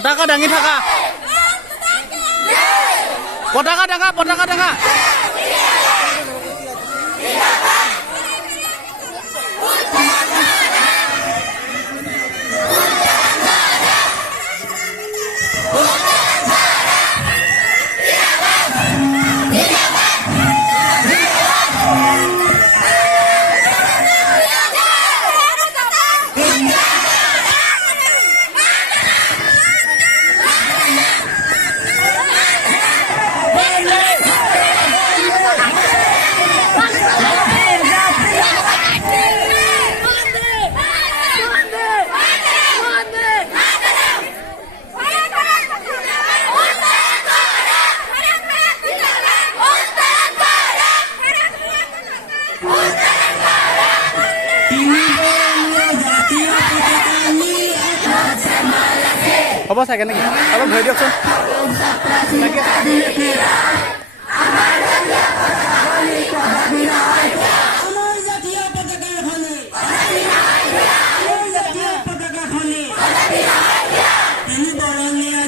পতাকা দাঙি থাকা পতাকা দাঙা পতাকা দাঙা হ'ব চাগে নেকি অলপ ধৰি দিয়কচোন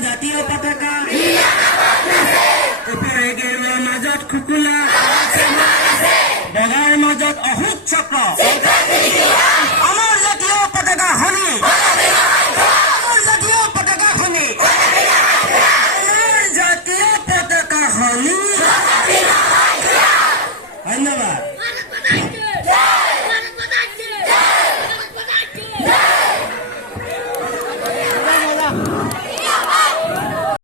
জাতীয় পতাকা মাজত খুকুলা বগাৰ মাজত অহুত চক্ৰ আমাৰ জাতীয় পতাকা হলি